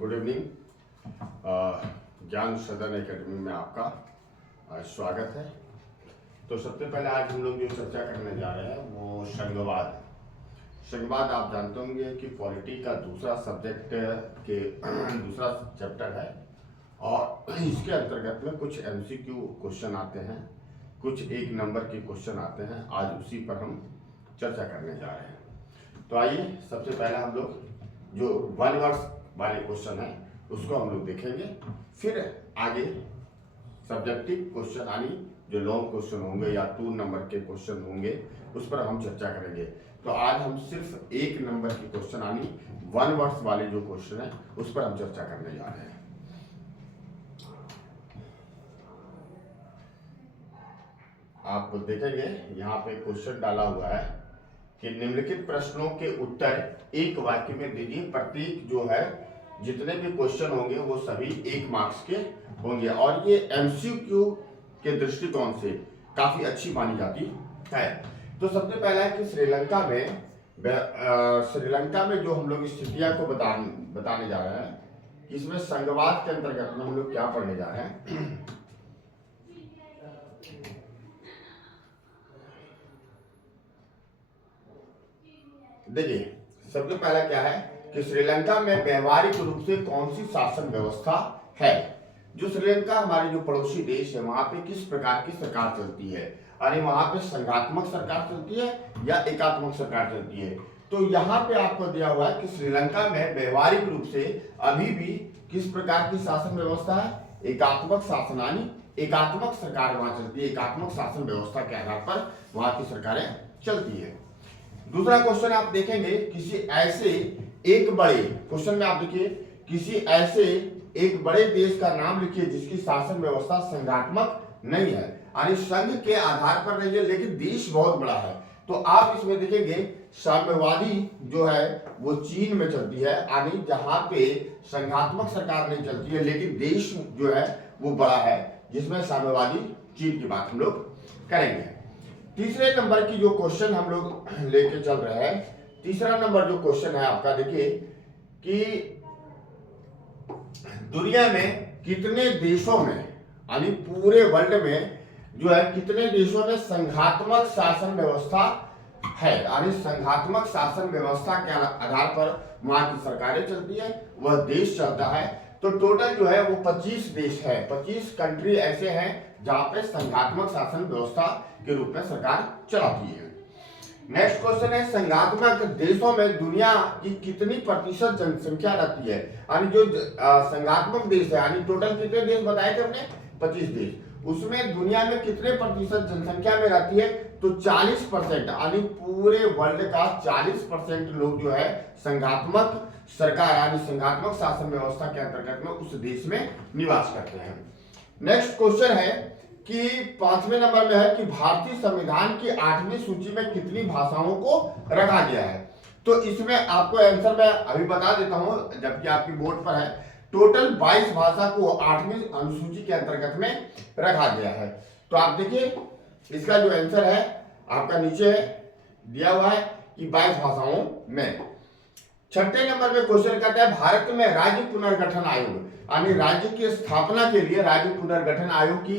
Good evening. ज्ञान सदन academy में आपका स्वागत है। तो सबसे पहले आज हम लोग जो चर्चा करने जा रहे हैं वो संघवाद। संघवाद आप जानते होंगे कि पॉलिटी का दूसरा सब्जेक्ट के दूसरा चैप्टर है और इसके अंतर्गत में कुछ एमसीक्यू क्वेश्चन आते हैं, कुछ एक नंबर के क्वेश्चन आते हैं। आज उसी पर हम चर्चा करने जा रहे हैं। तो आइए सबसे पहले हम लोग जो वन वर्ड्स वाले क्वेश्चन है उसको हम लोग देखेंगे, फिर आगे सब्जेक्टिव क्वेश्चन यानी जो लॉन्ग क्वेश्चन होंगे या 2 नंबर के क्वेश्चन होंगे उस पर हम चर्चा करेंगे। तो आज हम सिर्फ 1 नंबर के क्वेश्चन यानी 1 वर्ड्स वाले जो क्वेश्चन है उस पर हम चर्चा करने जा रहे हैं। आप देखेंगे यहाँ पे क्वेश्चन डाला हुआ है कि निम्नलिखित प्रश्नों के उत्तर एक वाक्य में दीजिए। प्रत्येक जो है जितने भी क्वेश्चन होंगे वो सभी 1 मार्क्स के होंगे और ये एमसीक्यू के दृष्टिकोण से काफी अच्छी मानी जाती है। तो सबसे पहला है कि श्रीलंका में जो हम लोग स्थितियां को बताने जा रहे हैं, इसमें संघवाद के अंतर्गत में हम लोग क्या पढ़ने जा रहे हैं। देखिए सबसे पहला क्या है कि श्रीलंका में व्यवहारिक रूप से कौन सी शासन व्यवस्था है। जो श्रीलंका हमारे जो पड़ोसी देश है वहां पे किस प्रकार की सरकार चलती है, यानी वहां पे संघात्मक सरकार चलती है या एकात्मक सरकार चलती है। तो यहाँ पे आपको दिया हुआ है कि श्रीलंका में व्यवहारिक रूप से अभी भी किस प्रकार की शासन व्यवस्था है, एकात्मक शासन, यानी एकात्मक सरकार वहां चलती है। एकात्मक शासन व्यवस्था के आधार पर वहां की सरकारें चलती है। दूसरा क्वेश्चन आप देखेंगे, किसी ऐसे एक बड़े क्वेश्चन में आप देखिए किसी ऐसे एक बड़े देश का नाम लिखिए जिसकी शासन व्यवस्था संघात्मक नहीं है, यानी संघ के आधार पर नहीं है लेकिन देश बहुत बड़ा है। तो आप इसमें देखेंगे साम्यवादी जो है वो चीन में चलती है, यानी जहां पे संघात्मक सरकार नहीं चलती है लेकिन देश जो है वो बड़ा है, जिसमें साम्यवादी चीन की बात हम लोग करेंगे। तीसरे नंबर की जो क्वेश्चन हम लोग लेके चल रहे हैं, तीसरा नंबर जो क्वेश्चन है आपका देखिए कि दुनिया में कितने देशों में यानी पूरे वर्ल्ड में जो है कितने देशों में संघात्मक शासन व्यवस्था है, यानी संघात्मक शासन व्यवस्था के आधार पर वहां की सरकारें चलती है, वह देश चलता है। तो टोटल जो है वो 25 देश है, 25 कंट्री ऐसे हैं जहां पे संघात्मक शासन व्यवस्था के रूप में सरकार चलाती है। नेक्स्ट क्वेश्चन है, संघात्मक देशों में दुनिया की कितनी प्रतिशत जनसंख्या रहती है, यानी जो संघात्मक देश है यानी टोटल कितने देश बताए थे हमने, 25 देश, उसमें दुनिया में कितने प्रतिशत जनसंख्या में रहती है, तो 40%, यानी पूरे वर्ल्ड का 40% लोग जो है संघात्मक सरकार यानी संघात्मक शासन व्यवस्था के अंतर्गत में उस देश में निवास करते हैं। नेक्स्ट क्वेश्चन है कि 5वें नंबर में है कि भारतीय संविधान की 8वीं सूची में कितनी भाषाओं को रखा गया है। तो इसमें आपको आंसर मैं अभी बता देता हूं, जबकि आपकी बोर्ड पर है टोटल 22 भाषा को 8वीं अनुसूची के अंतर्गत में रखा गया है। तो आप देखिए इसका जो आंसर है आपका नीचे दिया हुआ है कि 22 भाषाओं में। 6ठे नंबर में क्वेश्चन कहता है भारत में राज्य पुनर्गठन आयोग यानी राज्य की स्थापना के लिए राज्य पुनर्गठन आयोग की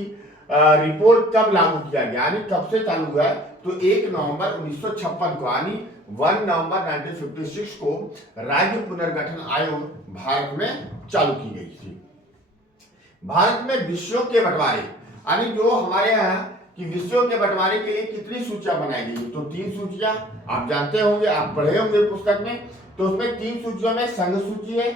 रिपोर्ट कब लागू किया गया, यानी कब से चालू हुआ है, तो 1 नवंबर 1956 को, यानी 1 नवंबर 1956 को राज्य पुनर्गठन आयोग भारत में चालू की गई थी। भारत में विषयों के बंटवारे यानी जो हमारे यहाँ कि विषयों के बंटवारे के लिए कितनी सूचियां बनाई गई, तो 3 सूचियां आप जानते होंगे, आप पढ़े होंगे पुस्तक में। तो उसमें 3 सूचियों में संघ सूची है,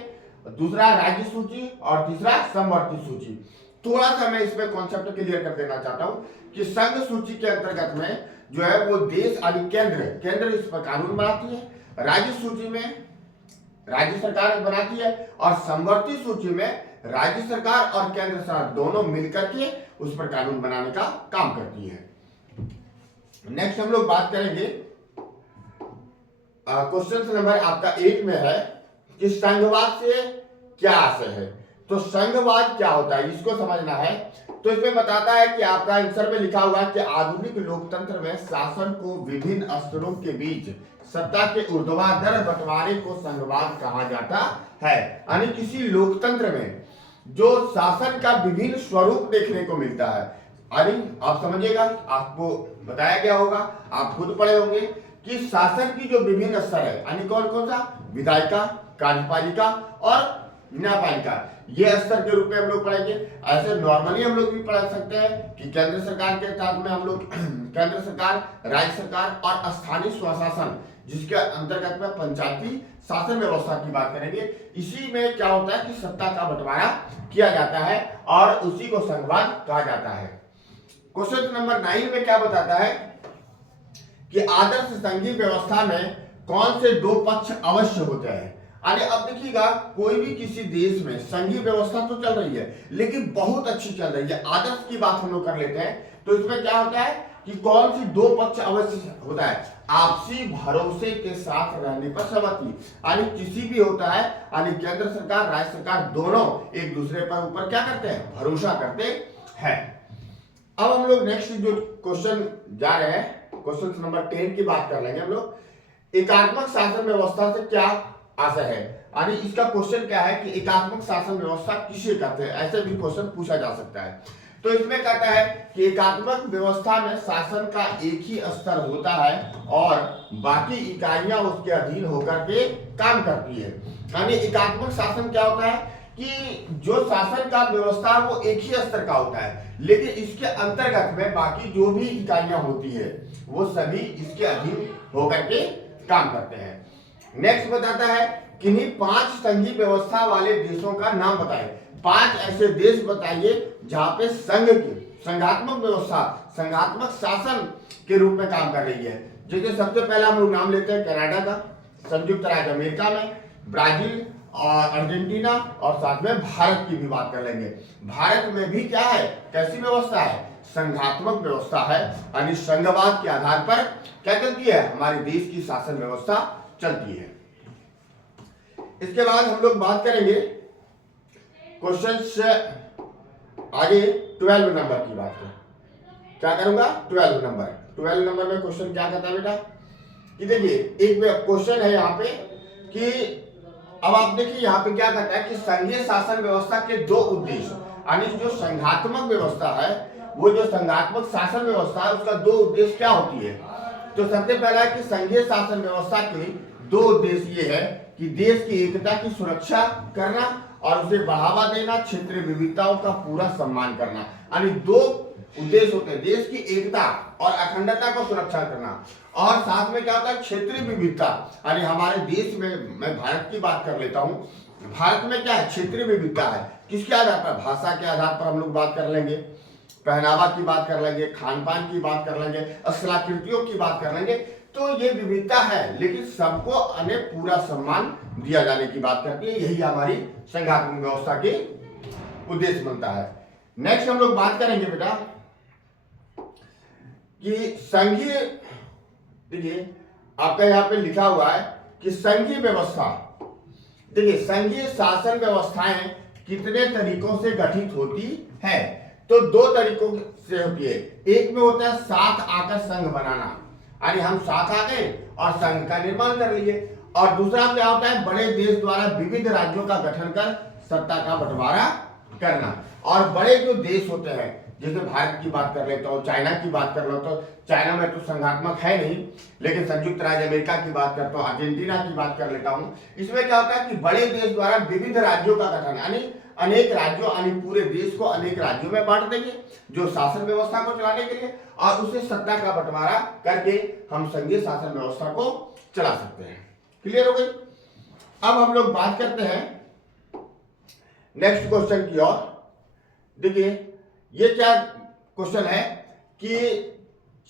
दूसरा राज्य सूची और तीसरा समवर्ती सूची। थोड़ा सा मैं इसमें कॉन्सेप्ट क्लियर कर देना चाहता हूं कि संघ सूची के अंतर्गत में जो है वो देश यानी केंद्र इस पर कानून बनाती है, राज्य सूची में राज्य सरकार बनाती है और समवर्ती सूची में राज्य सरकार और केंद्र सरकार दोनों मिलकर के उस पर कानून बनाने का काम करती है। नेक्स्ट हम लोग बात करेंगे क्वेश्चन नंबर आपका 8 में है कि संघवाद से क्या आशय है। तो संघवाद क्या होता है इसको समझना है। तो इसमें बताता है कि आपका आंसर में लिखा हुआ है कि आधुनिक लोकतंत्र में शासन को विभिन्न स्तरों के बीच सत्ता के ऊर्ध्वाधर बंटवारे को संघवाद कहा जाता है। यानी किसी लोकतंत्र में जो शासन का विभिन्न स्वरूप देखने को मिलता है, यानी आप समझिएगा, आपको बताया गया होगा, आप खुद पढ़े होंगे कि शासन की जो विभिन्न स्तर है, यानी कौन कौन सा, विधायिका, कार्यपालिका और न्यायपालिका, ये स्तर के रूप में हम लोग पढ़ेंगे। ऐसे नॉर्मली हम लोग भी पढ़ सकते हैं कि केंद्र सरकार के साथ में हम लोग केंद्र सरकार, राज्य सरकार और स्थानीय स्वशासन, जिसके अंतर्गत में पंचायती शासन व्यवस्था की बात करेंगे। इसी में क्या होता है कि सत्ता का बंटवारा किया जाता है और उसी को संघवाद कहा जाता है। क्वेश्चन नंबर 9 में क्या बताता है कि आदर्श संघीय व्यवस्था में कौन से दो पक्ष अवश्य होते हैं। अरे अब देखिएगा, कोई भी किसी देश में संघीय व्यवस्था तो चल रही है लेकिन बहुत अच्छी चल रही है। आदर्श की बात हम लोग कर लेते हैं तो इसमें क्या होता है कि कौन सी दो पक्ष अवश्य होता है, आपसी भरोसे के साथ रहने पर सहमति, यानी किसी भी होता है, यानी केंद्र सरकार, राज्य सरकार दोनों एक दूसरे पर ऊपर क्या करते हैं, भरोसा करते हैं। अब हम लोग नेक्स्ट जो क्वेश्चन जा रहे हैं, क्वेश्चन नंबर 10 की बात कर लेंगे हम लोग। एकात्मक शासन व्यवस्था से क्या आशय है, यानी इसका क्वेश्चन क्या है कि एकात्मक शासन व्यवस्था किसे कहते हैं, ऐसे भी क्वेश्चन पूछा जा सकता है। तो इसमें कहता है कि एकात्मक व्यवस्था में शासन का एक ही स्तर होता है और बाकी इकाइयां उसके अधीन होकर के काम करती है। यानी एकात्मक शासन क्या होता है कि जो शासन का व्यवस्था है वो एक ही स्तर का होता है, लेकिन इसके अंतर्गत में बाकी जो भी इकाइयां होती है वो सभी इसके अधीन होकर के काम करते हैं। नेक्स्ट बताता है किन्हीं 5 संघीय व्यवस्था वाले देशों का नाम बताएं। 5 ऐसे देश बताइए जहां पे संघ की संघात्मक व्यवस्था, संघात्मक शासन के रूप में काम कर रही है। जैसे सबसे पहला हम लोग नाम लेते हैं कनाडा का, संयुक्त राज्य अमेरिका में, ब्राजील और अर्जेंटीना, और साथ में भारत की भी बात कर लेंगे। भारत में भी क्या है, कैसी व्यवस्था है, संघात्मक व्यवस्था है, यानी संघवाद के आधार पर क्या चलती है, हमारे देश की शासन व्यवस्था चलती है। इसके बाद हम लोग बात करेंगे क्वेश्चन से आगे 12 नंबर की बात करें। क्या करूंगा, 12 नंबर में क्वेश्चन क्या कहता है बेटा कि देखिए एक क्वेश्चन है यहाँ पे कि अब आप देखिए यहाँ पे क्या कहता है कि संघीय शासन व्यवस्था के 2 उद्देश्य, यानी जो संघात्मक व्यवस्था है, वो जो संघात्मक शासन व्यवस्था है उसका 2 उद्देश्य क्या होती है। तो सबसे पहला है कि संघीय शासन व्यवस्था के 2 उद्देश्य ये है कि देश की एकता की सुरक्षा करना और उसे बढ़ावा देना, क्षेत्रीय विविधताओं का पूरा सम्मान करना। यानी 2 उद्देश्य होते हैं, देश की एकता और अखंडता को सुरक्षा करना, और साथ में क्या होता है, क्षेत्रीय विविधता। यानी हमारे देश में, मैं भारत की बात कर लेता हूँ, भारत में क्या है, क्षेत्रीय विविधता है। किसके आधार पर, भाषा के आधार पर हम लोग बात कर लेंगे, पहनावा की बात कर लेंगे, खान पान की बात कर लेंगे, कलाकृतियों की बात कर लेंगे। तो ये विविधता है लेकिन सबको अने पूरा सम्मान दिया जाने की बात करती है। यही हमारी संघात्मक व्यवस्था के उद्देश्य बनता है। नेक्स्ट हम लोग बात करेंगे बेटा कि संघीय, देखिए आपका यहाँ पे लिखा हुआ है कि संघीय व्यवस्था, देखिए संघीय शासन व्यवस्थाएं कितने तरीकों से गठित होती है। तो 2 तरीकों से होती है। एक में होता है साथ आकर संघ बनाना, यानी हम साथ आ गए और संघ का निर्माण कर लिए, और दूसरा क्या होता है, बड़े देश द्वारा विविध राज्यों का गठन कर सत्ता का बंटवारा करना। और बड़े जो देश होते हैं, जैसे भारत की बात कर लेता हूँ, चाइना की बात कर लो, तो चाइना में तो संघात्मक है नहीं, लेकिन संयुक्त राज्य अमेरिका की बात करता हूँ, अर्जेंटीना की बात कर लेता हूँ। इसमें क्या होता है कि बड़े देश द्वारा विविध राज्यों का गठन, यानी अनेक राज्यों, यानी पूरे देश को अनेक राज्यों में बांट देंगे जो शासन व्यवस्था को चलाने के लिए, और उसे सत्ता का बंटवारा करके हम संघीय शासन व्यवस्था को चला सकते हैं। क्लियर हो गई। अब हम लोग बात करते हैं नेक्स्ट क्वेश्चन की ओर। देखिए ये क्या क्वेश्चन है कि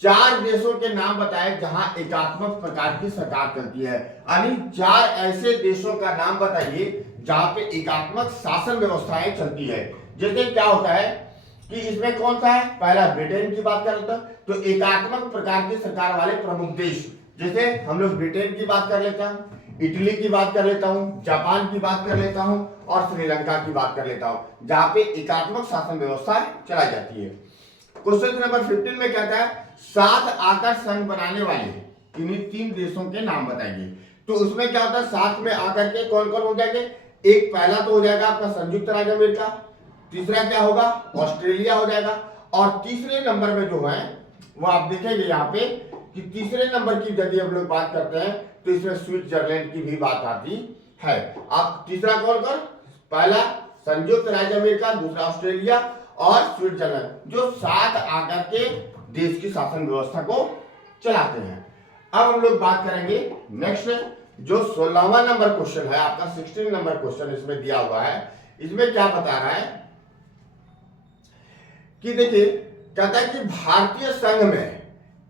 4 देशों के नाम बताए जहां एकात्मक प्रकार की सरकार चलती है, यानी 4 ऐसे देशों का नाम बताइए जहां पे एकात्मक शासन व्यवस्थाएं चलती है। जैसे क्या होता है कि इसमें कौन सा है, पहला ब्रिटेन की बात करते हैं, तो एकात्मक प्रकार की सरकार वाले प्रमुख देश जैसे हम लोग ब्रिटेन की बात कर लेता हूँ, इटली की बात कर लेता हूँ, जापान की बात कर लेता हूँ और श्रीलंका की बात कर लेता हूँ, जहां पे एकात्मक शासन व्यवस्था चलाई जाती है। क्वेश्चन नंबर 15 में कहता है साथ आकर संघ बनाने वाले इन्हीं 3 देशों के नाम बताइए। तो उसमें क्या होता है, साथ में आकर के कौन कौन हो जाएंगे, एक पहला तो हो जाएगा आपका संयुक्त राज्य अमेरिका, तीसरा क्या होगा ऑस्ट्रेलिया हो जाएगा, और तीसरे नंबर में जो है वो आप देखेंगे यहाँ पे कि तीसरे नंबर की यदि हम लोग बात करते हैं तो इसमें स्विट्जरलैंड की भी बात आती है। आप तीसरा कौन कौन, पहला संयुक्त राज्य अमेरिका, दूसरा ऑस्ट्रेलिया और स्विट्जरलैंड, जो साथ आकर के देश की शासन व्यवस्था को चलाते हैं। अब हम लोग बात करेंगे नेक्स्ट, जो 16वां नंबर क्वेश्चन है आपका, 16 नंबर क्वेश्चन इसमें दिया हुआ है। इसमें क्या बता रहा है कि देखिए, कहता है कि भारतीय संघ में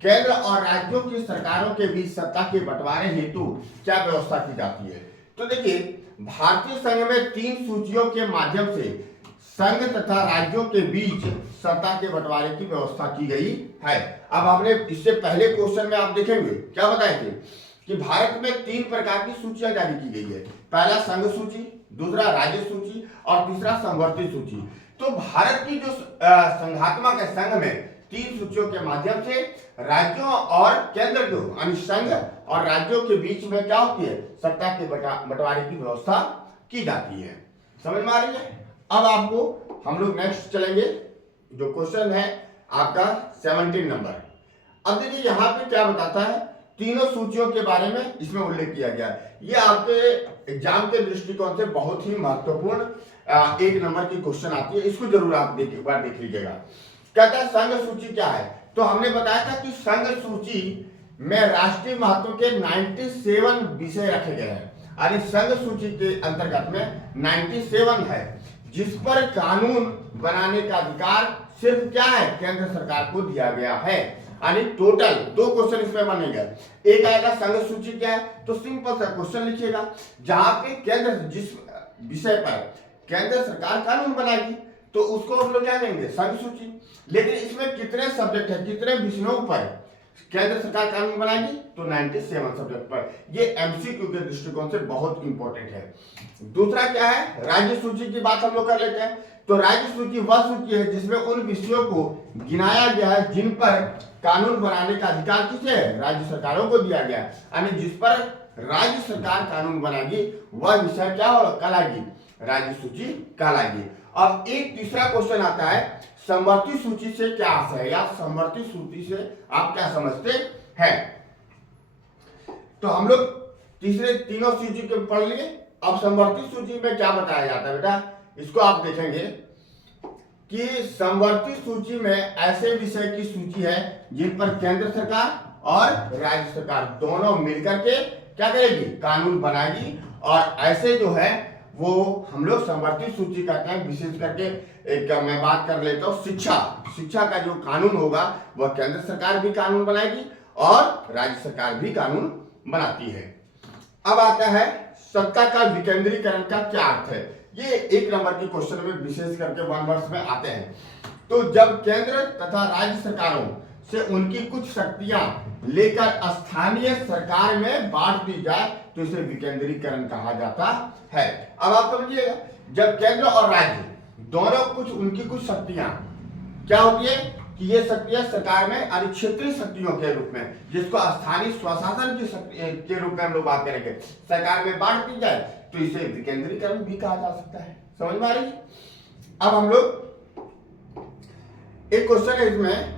केंद्र और राज्यों की सरकारों के बीच सत्ता के बंटवारे हेतु क्या व्यवस्था की जाती है। तो देखिए, भारतीय संघ में 3 सूचियों के माध्यम से संघ तथा राज्यों के बीच सत्ता के बंटवारे की व्यवस्था की गई है। अब आपने इससे पहले क्वेश्चन में आप देखेंगे क्या बताए थे कि भारत में 3 प्रकार की सूचियां जारी की गई है, पहला संघ सूची, दूसरा राज्य सूची और तीसरा समवर्ती सूची। तो भारत की जो संघात्मक है, संघ में 3 सूचियों के माध्यम से राज्यों और केंद्र को यानी संघ और राज्यों के बीच में क्या होती है, सत्ता के बंटवारे की व्यवस्था की जाती है। समझ में आ रही है। अब आपको हम लोग नेक्स्ट चलेंगे, जो क्वेश्चन है आपका 17 नंबर। अब देखिए यहाँ पे क्या बताता है, तीनों सूचियों के बारे में इसमें उल्लेख किया गया है। ये आपके एग्जाम के दृष्टिकोण से बहुत ही महत्वपूर्ण 1 नंबर की क्वेश्चन आती है, इसको जरूर आप एक बार देख लीजिएगा। कहता है संघ सूची क्या है, तो हमने बताया था कि संघ सूची में राष्ट्रीय महत्व के 97 विषय रखे गए हैं, यानी संघ सूची के अंतर्गत में 97 है, जिस पर कानून बनाने का अधिकार सिर्फ क्या है, केंद्र सरकार को दिया गया है। यानी टोटल 2 क्वेश्चन इसमें बनेंगे। एक आएगा संघ सूची क्या है, तो सिंपल सा क्वेश्चन लिखिएगा, जहां पे केंद्र जिस विषय पर केंद्र सरकार कानून बनाएगी तो उसको हम लोग क्या कहेंगे, संघ सूची। लेकिन इसमें कितने सब्जेक्ट है, कितने विषयों पर केंद्र सरकार कानून बनाएगी, तो 97 सब्जेक्ट पर। ये एमसीक्यू के दृष्टिकोण से बहुत इंपॉर्टेंट है। दूसरा क्या है, राज्य सूची की बात हम लोग कर लेते हैं। तो राज्य सूची वह सूची है जिसमें उन विषयों को गिनाया गया है जिन पर कानून बनाने का अधिकार किसे है, राज्य सरकारों को दिया गया है। यानी जिस पर राज्य सरकार कानून बनाएगी वह विषय क्या कहलाएगी, राज्य सूची कहलाएगी। अब एक तीसरा क्वेश्चन आता है, समवर्ती सूची से क्या आशय है, या समवर्ती सूची से आप क्या समझते हैं। तो हम लोग तीसरे तीनों सूची के पढ़ लिए। अब समवर्ती सूची में क्या बताया जाता है बेटा, इसको आप देखेंगे कि समवर्ती सूची में ऐसे विषय की सूची है जिन पर केंद्र सरकार और राज्य सरकार दोनों मिलकर के क्या करेगी, कानून बनाएगी। और ऐसे जो है वो हम लोग समवर्ती सूची कहते हैं। विशेष करके एक मैं बात कर लेता हूँ, शिक्षा का जो कानून होगा वह केंद्र सरकार भी कानून बनाएगी और राज्य सरकार भी कानून बनाती है। अब आता है सत्ता का विकेंद्रीकरण का क्या अर्थ है। ये 1 नंबर के क्वेश्चन में विशेष करके 1 वर्ष में आते हैं। तो जब केंद्र तथा राज्य सरकारों से उनकी कुछ शक्तियां लेकर स्थानीय सरकार में बांट दी जाए तो इसे विकेंद्रीकरण कहा जाता है। अब आप समझिएगा, जब केंद्र और राज्य दोनों उनकी कुछ शक्तियां क्या होती है कि ये शक्तियां सरकार में यानी क्षेत्रीय शक्तियों के रूप में, जिसको स्थानीय स्वशासन की शक्ति के रूप में हम लोग बात करेंगे, सरकार में बांट दी जाए तो इसे विकेंद्रीकरण भी कहा जा सकता है। समझ में आ रही है। अब हम लोग एक क्वेश्चन है इसमें,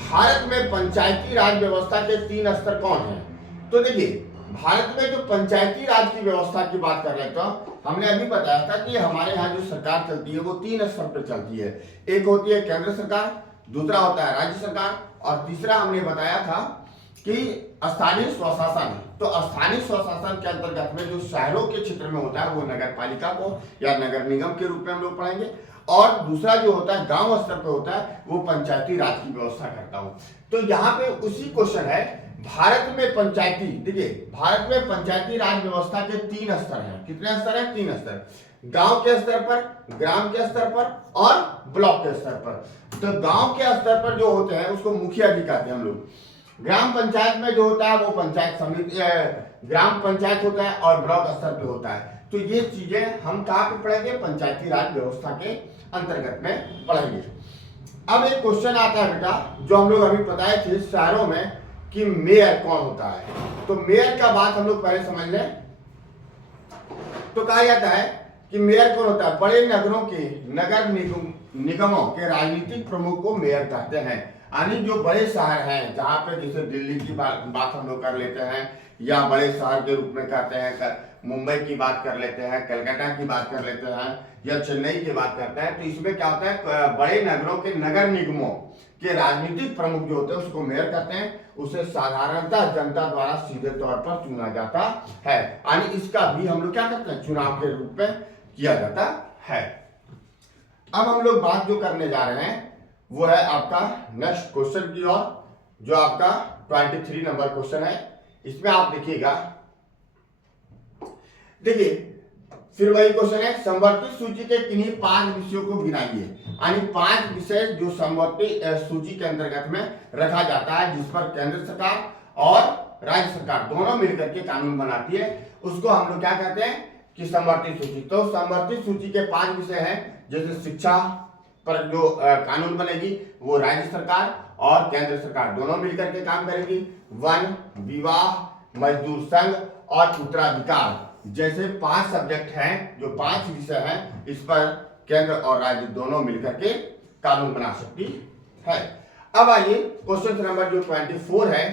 भारत में पंचायती राज व्यवस्था के 3 स्तर कौन है। तो देखिए, भारत में जो पंचायती राज की व्यवस्था की बात कर रहे थे, हमने अभी बताया था कि हमारे यहाँ जो सरकार चलती है वो 3 स्तर पर चलती है। एक होती है केंद्र सरकार, दूसरा होता है राज्य सरकार और तीसरा हमने बताया था कि स्थानीय स्वशासन। तो स्थानीय स्वशासन के अंतर्गत में जो शहरों के क्षेत्र में होता है वो नगर पालिका को या नगर निगम के रूप में हम लोग पढ़ेंगे, और दूसरा जो होता है गांव स्तर पे होता है वो पंचायती राज की व्यवस्था करता हूं। तो यहाँ पे उसी क्वेश्चन है, भारत में पंचायती, देखिए भारत में पंचायती राज व्यवस्था के 3 स्तर हैं। कितने स्तर हैं, 3 स्तर। गांव के स्तर पर, ग्राम के स्तर पर और ब्लॉक के स्तर पर। तो गांव के स्तर पर जो होते हैं उसको मुखिया जी कहते हैं हम लोग, ग्राम पंचायत में जो होता है वो पंचायत समिति ग्राम पंचायत होता है और ब्लॉक स्तर पे होता है। तो ये चीजें हम कहाँ पे पढ़ेंगे, पंचायती राज व्यवस्था के अंतर्गत में पढ़ेंगे। अब एक क्वेश्चन आता है बेटा, जो हम लोग अभी बताए थे शहरों में कि मेयर कौन होता है। तो मेयर का बात हम लोग पहले समझ लें। तो कहा जाता है कि मेयर कौन होता है, बड़े नगरों के नगर निगमों के राजनीतिक प्रमुख को मेयर कहते हैं। यानी जो बड़े शहर हैं, जहाँ पे जैसे दिल्ली की बात हम लोग कर लेते हैं, या बड़े शहर के रूप में कहते हैं, मुंबई की बात कर लेते हैं, कलकत्ता की बात कर लेते हैं, या चेन्नई की बात करते हैं। तो इसमें क्या होता है, बड़े नगरों के नगर निगमों के राजनीतिक प्रमुख जो होते हैं उसको मेयर कहते हैं। उसे साधारणतः जनता द्वारा सीधे तौर पर चुना जाता है। यानी इसका भी हम लोग क्या करते हैं, चुनाव के रूप में किया जाता है। अब हम लोग बात जो करने जा रहे हैं वो है आपका नेक्स्ट क्वेश्चन की ओर, जो आपका 23 नंबर क्वेश्चन है। इसमें आप देखिएगा, देखिए फिर वही क्वेश्चन है, समवर्ती सूची के किन्हीं 5 विषयों को गिनाइए। यानी 5 विषय जो समवर्ती सूची के अंतर्गत में रखा जाता है, जिस पर केंद्र सरकार और राज्य सरकार दोनों मिलकर के कानून बनाती है, उसको हम लोग क्या कहते हैं कि समवर्ती सूची। तो समवर्ती सूची के 5 विषय हैं, जैसे शिक्षा पर जो कानून बनेगी वो राज्य सरकार और केंद्र सरकार दोनों मिलकर के काम करेगी। वन, विवाह, मजदूर संघ और उत्तराधिकार जैसे 5 सब्जेक्ट हैं, जो 5 विषय हैं, इस पर केंद्र और राज्य दोनों मिलकर के कानून बना सकती है। अब आइए क्वेश्चन नंबर जो 24 है,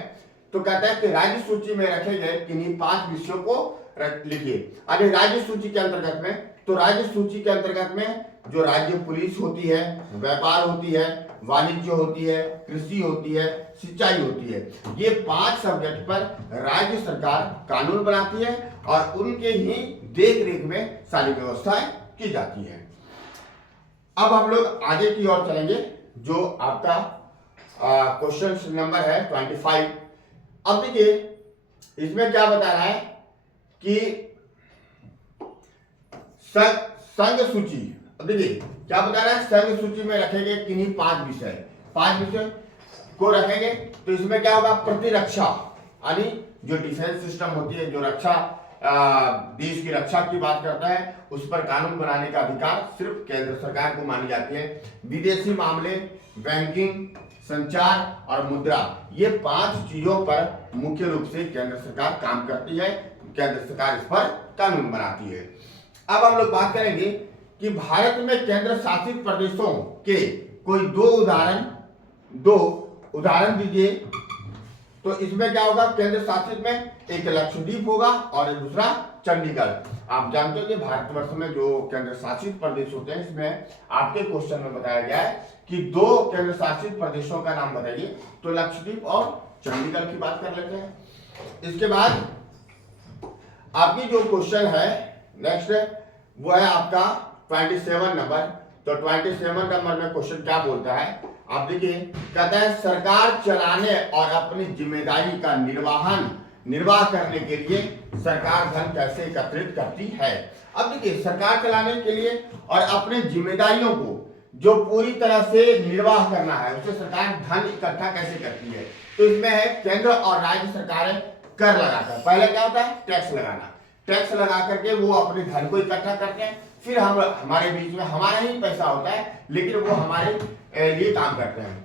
तो कहता है कि राज्य सूची में रखे गए किन्हीं 5 विषयों को लिखिए। अरे राज्य सूची के अंतर्गत में, तो राज्य सूची के अंतर्गत में जो राज्य पुलिस होती है, व्यापार होती है, वाणिज्य होती है, कृषि होती है, सिंचाई होती है, ये 5 सब्जेक्ट पर राज्य सरकार कानून बनाती है और उनके ही देख रेख में सारी व्यवस्थाएं की जाती है। अब हम लोग आगे की ओर चलेंगे, जो आपका क्वेश्चन नंबर है 25। अब देखिए इसमें क्या बता रहा है कि संघ सूची, अब देखिए क्या बता रहा है, संघ सूची में रखेंगे किन्हीं 5 विषय को रखेंगे। तो इसमें क्या होगा, प्रतिरक्षा, यानी जो डिफेंस सिस्टम होती है, जो रक्षा देश की रक्षा की बात करता है, उस पर कानून बनाने का अधिकार सिर्फ केंद्र सरकार को मानी जाती है। विदेशी मामले, बैंकिंग, संचार और मुद्रा, ये 5 चीजों पर मुख्य रूप से केंद्र सरकार काम करती है। केंद्र सरकार इस पर कानून बनाती है। अब हम लोग बात करेंगे कि भारत में केंद्र शासित प्रदेशों के कोई 2 उदाहरण दीजिए। तो इसमें क्या होगा, केंद्र शासित में एक लक्षद्वीप होगा और दूसरा चंडीगढ़। आप जानते हो कि भारतवर्ष में जो केंद्र शासित प्रदेश होते हैं, इसमें आपके क्वेश्चन में बताया गया है कि 2 केंद्र शासित प्रदेशों का नाम बताइए। तो लक्षद्वीप और चंडीगढ़ की बात कर लेते हैं। इसके बाद आपकी जो क्वेश्चन है नेक्स्ट, वो है आपका 27 नंबर। तो 27 नंबर में क्वेश्चन क्या बोलता है, आप देखिए, कहता है सरकार चलाने और अपनी जिम्मेदारी का निर्वाह करने के लिए सरकार धन कैसे एकत्रित करती है। अब देखिए, सरकार चलाने के लिए और अपने जिम्मेदारियों को जो पूरी तरह से निर्वाह करना है, उससे सरकार धन इकट्ठा कैसे करती है। तो इसमें है केंद्र और राज्य सरकारें कर लगाकर, पहले क्या होता है, टैक्स लगाना, टैक्स लगा करके वो अपने धन को इकट्ठा करते हैं। फिर हमारे बीच में हमारा ही पैसा होता है, लेकिन वो हमारे लिए काम करते हैं।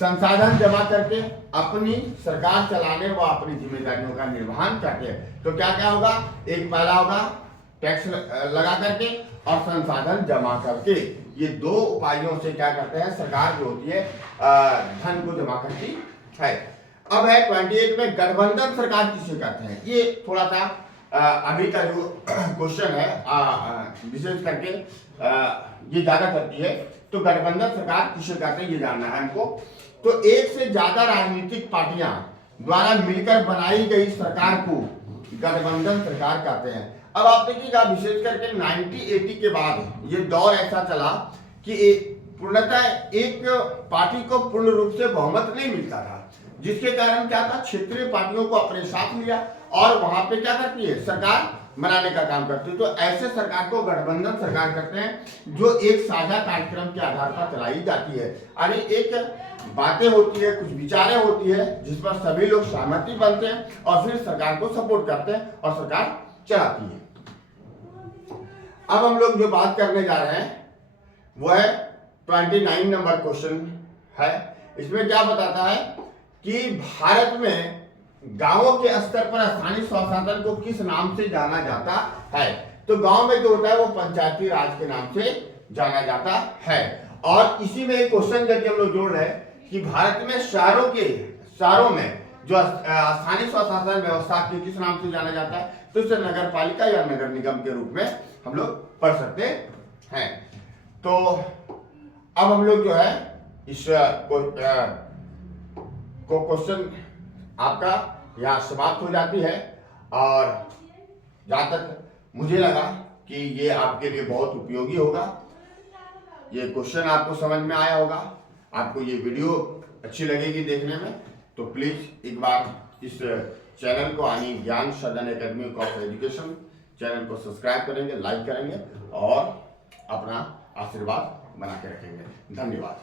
संसाधन जमा करके अपनी सरकार चलाने व अपनी जिम्मेदारियों का निर्वहन करते हैं। तो क्या क्या होगा, एक पहला होगा टैक्स लगा करके और संसाधन जमा करके। ये 2 उपायों से क्या करते हैं, सरकार जो होती है धन को जमा करती है। अब है 28 में गठबंधन सरकार किसे कहते हैं। ये थोड़ा सा अभी का जो क्वेश्चन है विशेष करके ये ज्यादा करती है। तो गठबंधन सरकार किसे कहते हैं ये जानना है हमको। तो एक से ज्यादा राजनीतिक पार्टियां द्वारा मिलकर बनाई गई सरकार को गठबंधन सरकार कहते हैं। अब आप देखिएगा, विशेष करके 1980 के बाद ये दौर ऐसा चला कि पूर्णतः एक पार्टी को पूर्ण रूप से बहुमत नहीं मिलता था। जिसके कारण क्या था, क्षेत्रीय पार्टियों को अपने साथ लिया और वहां पे क्या करती है, सरकार बनाने का काम करती है। तो ऐसे सरकार को गठबंधन सरकार करते हैं जो एक साझा कार्यक्रम के आधार पर चलाई जाती है, यानी एक बातें होती है, कुछ विचारें होती है जिस पर सभी लोग सहमति बनते हैं और फिर सरकार को सपोर्ट करते हैं और सरकार चलाती है। अब हम लोग जो बात करने जा रहे हैं वो है 29 नंबर क्वेश्चन है। इसमें क्या बताता है कि भारत में गांवों के स्तर पर स्थानीय स्वशासन को किस नाम से जाना जाता है। तो गांव में जो होता है वो पंचायती राज के नाम से जाना जाता है। और इसी में एक क्वेश्चन करके हम लोग जोड़ रहे हैं कि भारत में शहरों में जो स्थानीय स्वशासन व्यवस्था के किस नाम से जाना जाता है, तो इसे नगर पालिका या नगर निगम के रूप में हम लोग पढ़ सकते हैं। तो अब हम लोग जो है इस क्वेश्चन आपका यहाँ समाप्त हो जाती है। और जहाँ तक मुझे लगा कि ये आपके लिए बहुत उपयोगी होगा, ये क्वेश्चन आपको समझ में आया होगा, आपको ये वीडियो अच्छी लगेगी देखने में, तो प्लीज एक बार इस चैनल को यानी ज्ञान सदन एकेडमी ऑफ एजुकेशन चैनल को सब्सक्राइब करेंगे, लाइक करेंगे और अपना आशीर्वाद बना के रखेंगे। धन्यवाद।